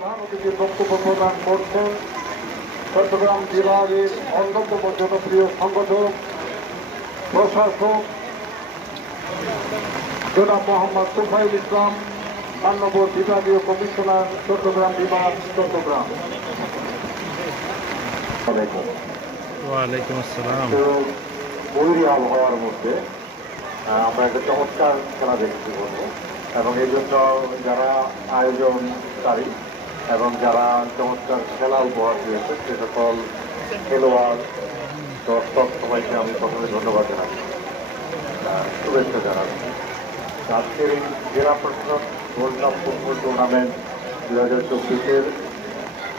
প্রধান অতিথির বক্তব্য প্রদান করছেন চট্টগ্রাম বিভাগের অন্যতম জনপ্রিয় সংগঠক প্রশাসক জনাব মোহাম্মদ তুফাইল ইসলাম মান্যবর বিভাগীয় কমিশনার চট্টগ্রাম বিভাগ চট্টগ্রাম। ওয়ালাইকুম। আসসালাম। বৈরী আবহাওয়ার মধ্যে আমরা একটা চমৎকার খেলা দেখতে বলব এবং এই জন্য যারা আয়োজনকারী এবং যারা চমৎকার খেলা উপহার দিয়েছে সে সকল খেলোয়াড়, দর্শক, সবাইকে আমি প্রথমে ধন্যবাদ জানাচ্ছি। শুভেচ্ছা জানাচ্ছি। আজকের এই জেলা প্রশাসন গোল্ড কাপ ফুটবল টুর্নামেন্ট দু হাজার চব্বিশের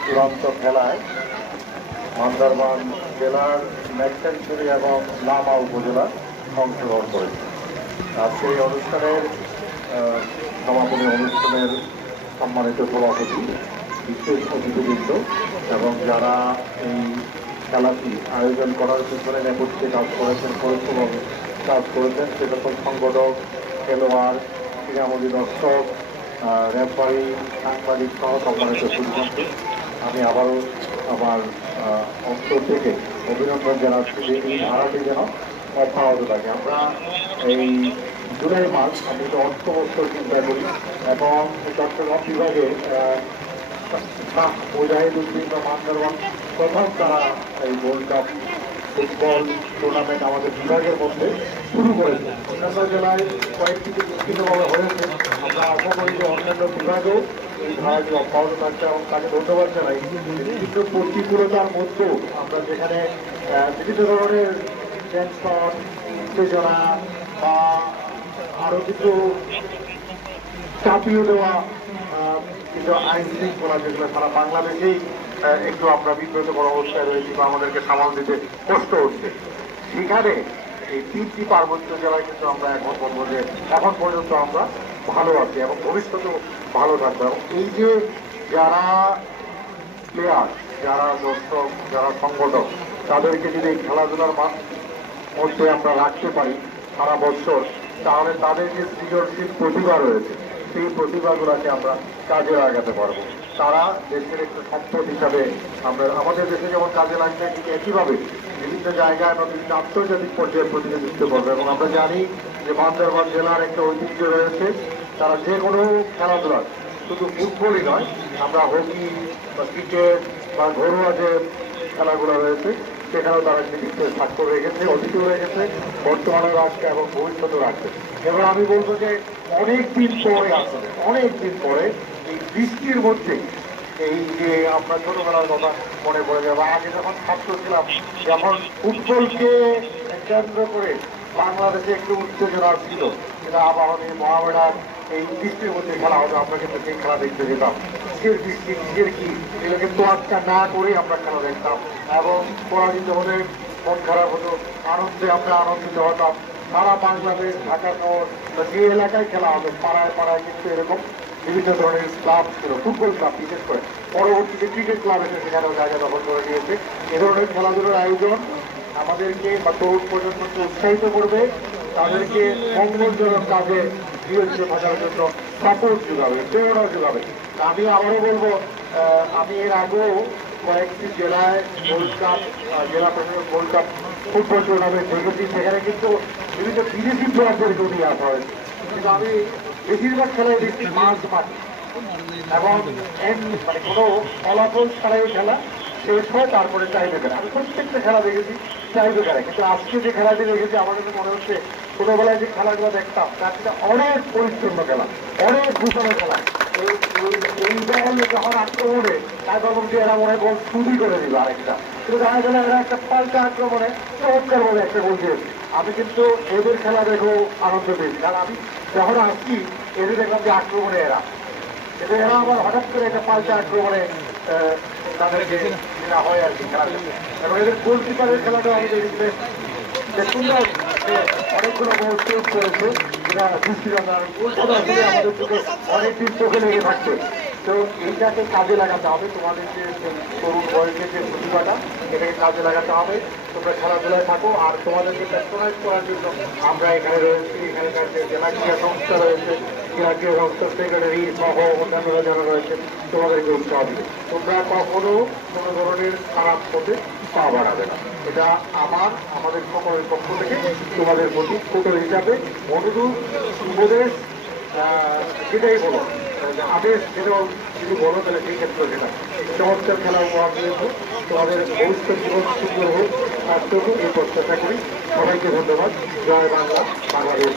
চূড়ান্ত খেলায় বান্দরবান জেলার মেকসেন্সুরি এবং লামা উপজেলা অংশগ্রহণ করেছে। আজকে এই অনুষ্ঠানের সমাপনী অনুষ্ঠানের সম্মানিত সভাপতি বিশেষ অতিথিবৃন্দ এবং যারা এই খেলাটি আয়োজন করার পিছনে নেপথ্যে কাজ করেছেন পরিশ্রমভাবে কাজ করেছেন সে সকল সংগঠক, খেলোয়াড়, ক্রীড়ামোদী দর্শক রেফারি, সাংবাদিক সহ সম্মানিত সুদীবন্ধু আমি আবারও আমার অন্তর থেকে অভিনন্দন জানাচ্ছি যে এই ধারাটি যেন অব্যাহত থাকে। আমরা এই জুলাই মাস, আমি তো অর্থ বছর চিন্তা করি, এবং চট্টগ্রাম বিভাগে শাহ মুজাহিদুদ্দিন প্রথম তারা এই গোল্ড কাপ টুর্নামেন্ট আমাদের বিভাগের মধ্যে শুরু করেছে অন্যান্য জেলায় কয়েকটি বিচ্ছিন্নভাবে হয়েছে আমরা আশা করি যে অন্যান্য বিভাগেও এই ধারাটি অব্যাহত থাকছে এবং তাকে ধন্যবাদ জানাই বিভিন্ন প্রতিকূলতার মধ্যেও আমরা যেখানে বিভিন্ন ধরনের টেনশন উত্তেজনা, বা আরও কিছু চাপিয়ে দেওয়া কিন্তু আইন শৃঙ্খলা যেগুলো, সারা বাংলাদেশেই একটু আমরা বিব্রত করা অবস্থায় রয়েছি বা আমাদেরকে সামাল দিতে কষ্ট হচ্ছে সেখানে এই তিনটি পার্বত্য জেলায় কিন্তু আমরা এখন বলব যে এখন পর্যন্ত আমরা ভালো আছি এবং ভবিষ্যতেও ভালো থাকব। এবং এই যে যারা প্লেয়ার যারা দর্শক, যারা সংগঠক, তাদেরকে যদি এই খেলাধুলার মধ্যে আমরা রাখতে পারি সারা বছর, তাহলে তাদের যে সৃজনশীল প্রতিভা রয়েছে সেই প্রতিভাগুলোকে আমরা কাজে লাগাতে পারব। তারা দেশের একটা সম্পদ হিসাবে আমরা, আমাদের দেশে যেমন কাজে লাগবে ঠিক একইভাবে বিভিন্ন জায়গায় বা বিভিন্ন আন্তর্জাতিক পর্যায়ে প্রতিনিধিত্ব করবে এবং আমরা জানি যে বান্দরবান জেলার একটা ঐতিহ্য রয়েছে। তারা যে কোনো খেলাধুলার শুধু ফুটবলই নয়, আমরা হকি বা ক্রিকেট বা ঘরোয়া যে খেলাগুলো রয়েছে সেখানেও তারা কৃতিত্বের স্বাক্ষর রেখেছে অতীতেও গেছে, বর্তমানে রাখছে এবং ভবিষ্যতেও রাখছে এবার আমি বলব যে অনেক দিন পরে আসলে অনেক দিন পরে এই বৃষ্টির মধ্যে এই যে আমরা ছোটবেলার কথা মনে পড়ে যাব আগে যখন ছাত্র ছিলাম যখন ফুটবলকে কেন্দ্র করে বাংলাদেশে একটু উত্তেজনা ছিল। সেটা আবাহনী মহামেডান এই বৃষ্টির মধ্যে খেলা হতো আমরা কিন্তু সেই খেলা দেখতে যেতাম। কিসের বৃষ্টি কিসের কি? এগুলোকে তোয়াক্কা না করে আমরা খেলা দেখতাম। এবং পরাজিত হলে মন খারাপ হতো, আনন্দে আমরা আনন্দিত হতাম। সারা বাংলাদেশ ঢাকা শহর যে এলাকায় খেলা হবে, পাড়ায় পাড়ায় কিন্তু এরকম বিভিন্ন ধরনের ক্লাব ছিল ফুটবল ক্লাব বিশেষ করে। পরবর্তীতে ক্রিকেট ক্লাব এসে সেখানেও জায়গা দখল করে নিয়েছে। এ ধরনের খেলাধুলার আয়োজন আমাদেরকে বা তরুণ প্রজন্মকে উৎসাহিত করবে। তাদেরকে মঙ্গলজনক কাজে নিয়োজিত থাকার জন্য সাপোর্ট যোগাবে প্রেরণা যোগাবে। আমি আবারও বলব আমি এর আগেও কয়েকটি জেলায় গোল্ড কাপ জেলা প্রশাসন গোল্ড কাপ ফুটবল টুর্নামেন্ট দেখেছি। সেখানে কিন্তু বিভিন্ন বিদেশি প্লেয়ারদেরকে নিয়ে আসা হয়েছে কিন্তু আমি বেশিরভাগ খেলায় দেখছি মাঝ মাঠে এবং মানে কোনো ফলাফল ছাড়াই খেলা। শেষ হয় তারপরে চাইবে খেলা আমি প্রত্যেকটা খেলা দেখেছি চাইবে খেলা কিন্তু আজকে যে খেলাটি দেখেছি, আমার কাছে মনে হচ্ছে ছোটবেলায় যে খেলাগুলো দেখতাম, তার থেকে অনেক পরিচ্ছন্ন খেলা, অনেক গুছানো খেলা। যখন আক্রমণে তারপর যে এরা মনে গোল চুরি করে দিল আরেকটা। কিন্তু দেখা গেল এরা একটা পাল্টা আক্রমণে চমৎকার ভাবে একটা গোল দিয়েছে। আমি কিন্তু এদের খেলা দেখেও আনন্দ পেয়েছি। কারণ আমি যখন আসছি, এদের দেখলাম যে আক্রমণে এরা। এরা আবার হঠাৎ করে একটা পাল্টা আক্রমণে তাদেরকে নেওয়া হয় আর কি খেলাটা এবং এদের গোলকিপারের খেলাটা আমি দেখি বেশ বেশ সুন্দর যে অনেকগুলো গোল সেভ করেছে যেটা দৃষ্টিদার গোলটা আসলে আমাদের চোখে লেগে থাকছে। তো এইটাকে কাজে লাগাতে হবে, তোমাদের যে তরুণ বয়সের যে প্রতিভাটা, এটাকে কাজে লাগাতে হবে। তোমরা খেলাধুলায় থাকো, আর তোমাদেরকে প্যাট্রোনাইজ করার জন্য আমরা এখানে রয়েছি, এখানকার যে জেলা ক্রীড়া সংস্থা রয়েছে জাতীয় সংসদ সেক্রেটারি সহ অন্যান্যরা যারা রয়েছে তোমাদেরকে উৎসাহ দিবে। তোমরা কখনো কোনো ধরনের খারাপ পথে পা বাড়াবে না। এটা আমার, আমাদের সকলের পক্ষ থেকে তোমাদের প্রতি ছোট হিসাবে অনুরোধ উপদেশ যেটাই বলো। আদেশ যেটাও যদি বলো, তাহলে সেই ক্ষেত্রে সেটা। চমৎকার খেলা উপহার দিয়েছ। তোমাদের ভবিষ্যৎ জীবন সুন্দর হোক। আর তবু এই প্রত্যাশা করি সবাইকে ধন্যবাদ। জয় বাংলা, বাংলাদেশ।